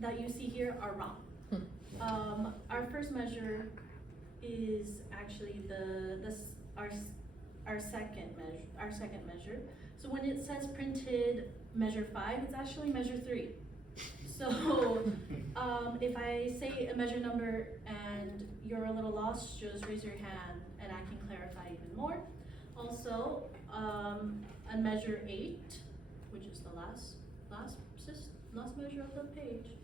that you see here are wrong. Our first measure is actually our second measure. So when it says printed measure 5, it's actually measure 3. So if I say a measure number and you're a little lost, just raise your hand and I can clarify even more. Also, a measure 8, which is the last measure of the page,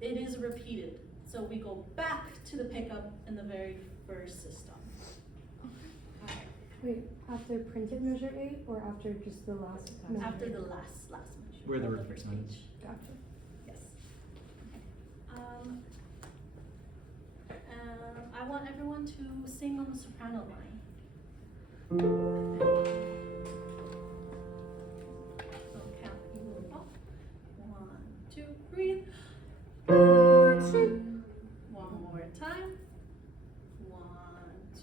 it is repeated. So we go back to the pickup in the very first system. Wait, after printed measure 8 or after just the last measure? After the last measure. Where the of repeat first measure. page. Gotcha. Yes. I want everyone to sing on the soprano line. So count you off. 1, 2, breathe. One more time. 1,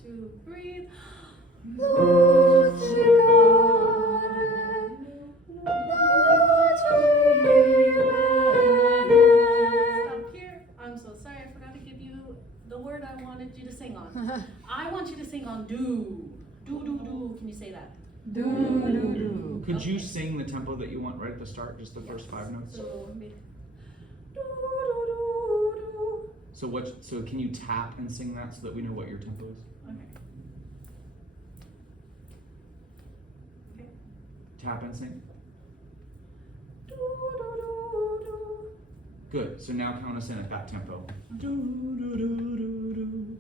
2, breathe. Stop here. I'm so sorry, I forgot to give you the word I wanted you to sing on. I want you to sing on do. Do, do, do. Can you say that? Do, do, do. Could you Okay. sing the tempo that you want right at the start, just the first 5 notes? So make do, do, do, do. So can you tap and sing that so that we know what your tempo is? Okay. Okay. Tap and sing. Do, do, do, do. Good. So now count us in at that tempo. Do, do, do, do, do.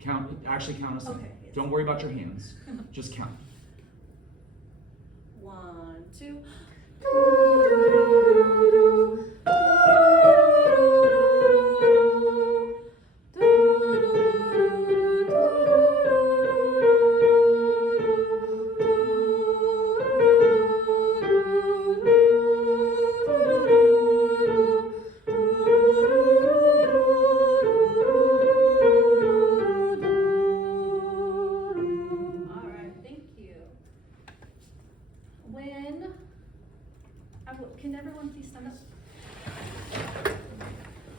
Count us in. Okay. Don't worry about your hands. Just count. 1, 2. Alright, thank you. Can everyone please stand up?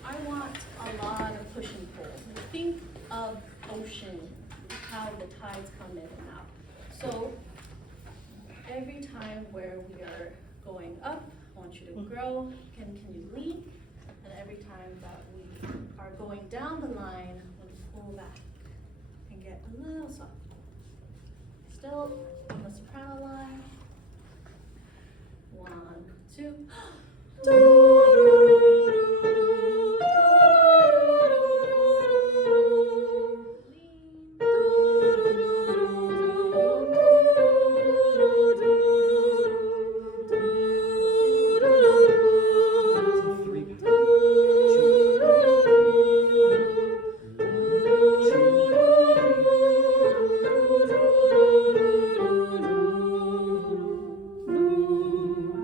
I want a lot of push and pull. Think of ocean, how the tides come in and out. So every time where we are going up, I want you to grow. Can you lean? And every time that we are going down the line, we pull back and get a little soft. Still on the soprano line. 1, 2.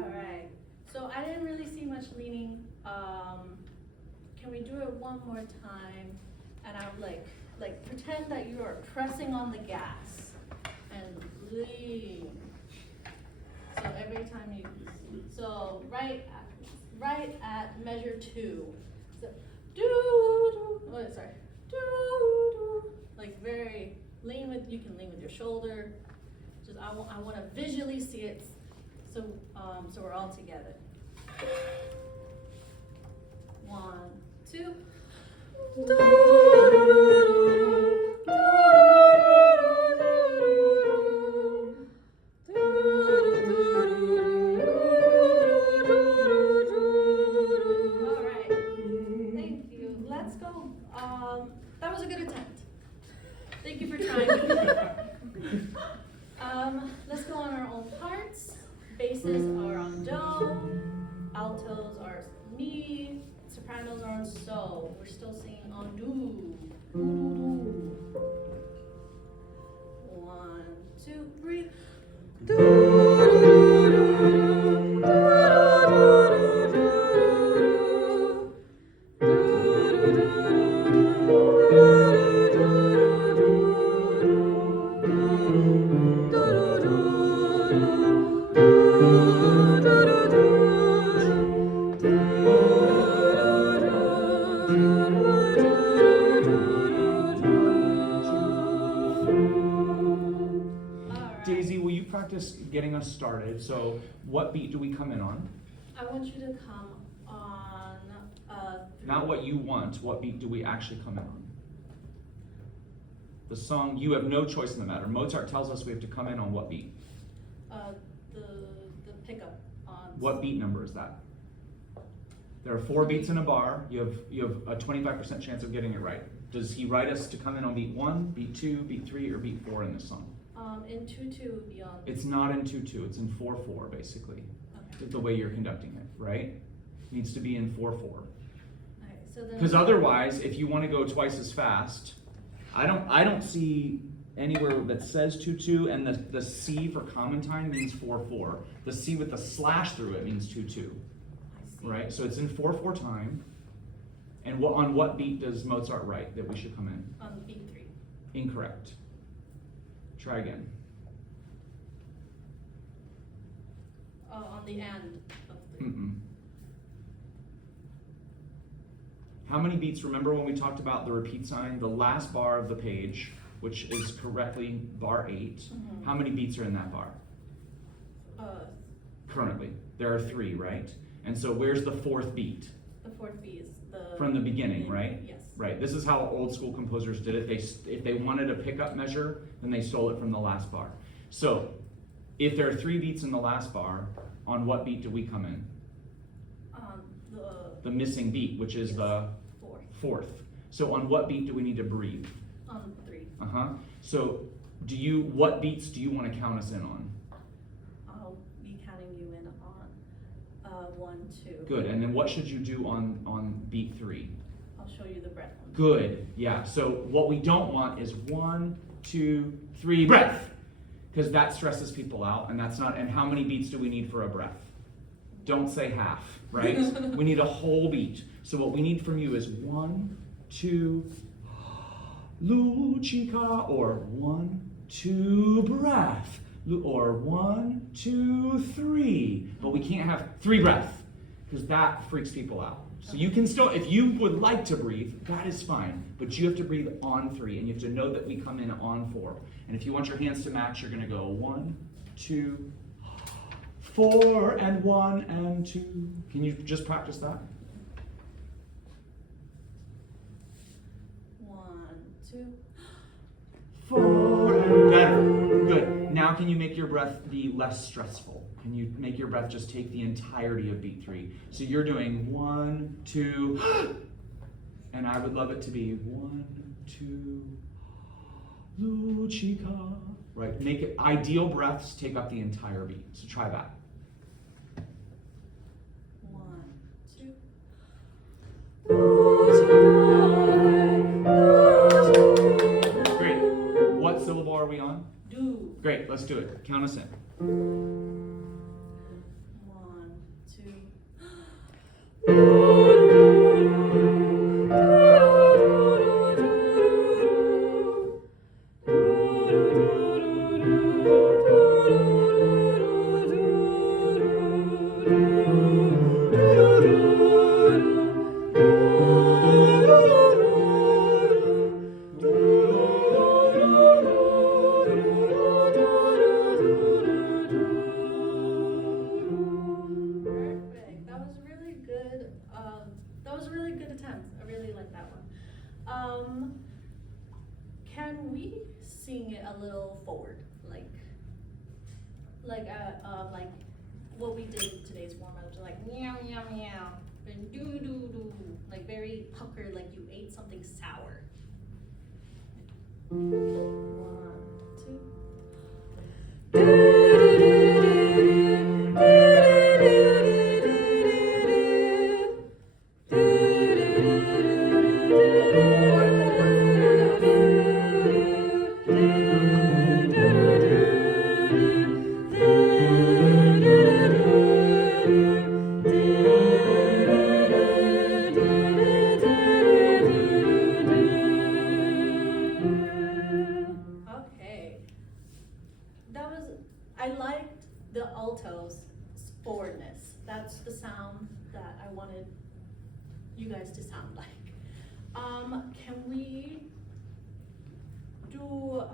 Alright, so I didn't really see much leaning. Can we do it one more time? And I would like pretend that you are pressing on the gas and lean. So every time you, so right at measure 2. So do, oh sorry, do, like very lean with, you can lean with your shoulder. Just I want to visually see it. So we're all together. 1, 2. All right. Thank you. Let's go. That was a good attempt. Thank you for trying. Let's go on our own parts. Basses are on do, altos are mi, sopranos are on so. We're still singing on do. Do, do, do. 1, 2, breathe. started. So what beat do we come in on? I want you to come on, Not what you want, what beat do we actually come in on? The song, you have no choice in the matter. Mozart tells us we have to come in on what beat? the pickup on. What beat number is that? There are 4 beats in a bar. You have a 25% chance of getting it right. Does he write us to come in on beat 1, beat 2, beat 3, or beat 4 in this song? In 2/2 would be on. It's not in 2/2, it's in 4/4 basically. Okay. The way you're conducting it, right? Needs to be in 4/4. Alright, so then. Because otherwise, if you want to go twice as fast, I don't see anywhere that says 2/2, and the C for common time means 4/4. The C with the slash through it means 2/2, I see. right? So it's in 4/4 time. And on what beat does Mozart write that we should come in? On beat 3. Incorrect. Try again. On the end of 3. Mm-mm. How many beats? Remember when we talked about the repeat sign? The last bar of the page, which is correctly bar 8. Mhm. How many beats are in that bar? Currently, there are 3, right? And so where's the 4th beat? The 4th beat is the. From the beginning, right? Yes. Right. This is how old school composers did it. If they wanted a pickup measure, then they stole it from the last bar. So, if there are 3 beats in the last bar, on what beat do we come in? The missing beat, which is Yes. the 4th. So on what beat do we need to breathe? On 3. So what beats do you want to count us in on? I'll be counting you in on 1, 2. Good. And then what should you do on beat 3? I'll show you the breath one. Good. Yeah. So what we don't want is 1, 2, 3, breath. Because that stresses people out, and that's not. And how many beats do we need for a breath? Don't say half, right? We need a whole beat. So what we need from you is 1, 2, Lucica, or 1, 2, breath, or 1, 2, 3. But we can't have 3 breath, because that freaks people out. So you can still, if you would like to breathe, that is fine. But you have to breathe on 3, and you have to know that we come in on 4. And if you want your hands to match, you're going to go 1, 2, 4, and 1, and 2. Can you just practice that? 1, 2. 4, and better. Good. Now can you make your breath be less stressful? Can you make your breath just take the entirety of beat 3? So you're doing 1, 2, and I would love it to be 1, 2, Lucica. Right? Make it ideal breaths take up the entire beat. So try that. 1, 2. Great. What syllable are we on? Do. Great. Let's do it. Count us in. 1, 2. Perfect. That was really good. That was a really good attempt. I really like that one. Can we sing it a little forward, like what we did in today's warm-up, like meow meow meow and do do do, like very puckered, like you ate something sour. 1, 2. Okay. I liked the alto's forwardness. That's the sound that I wanted you guys to sound like. Can we do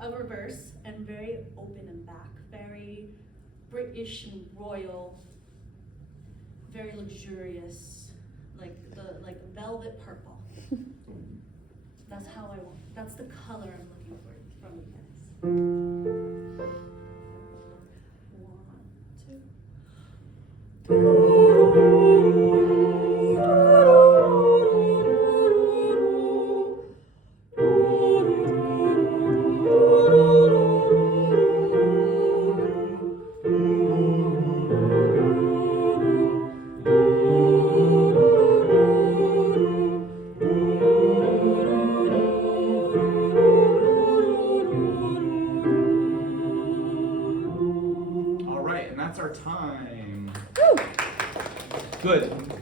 a reverse and very open and back, very British and royal, very luxurious, like velvet purple. That's how I want. That's the color I'm looking for from you guys. 1, 2. All right, and that's our time. Good.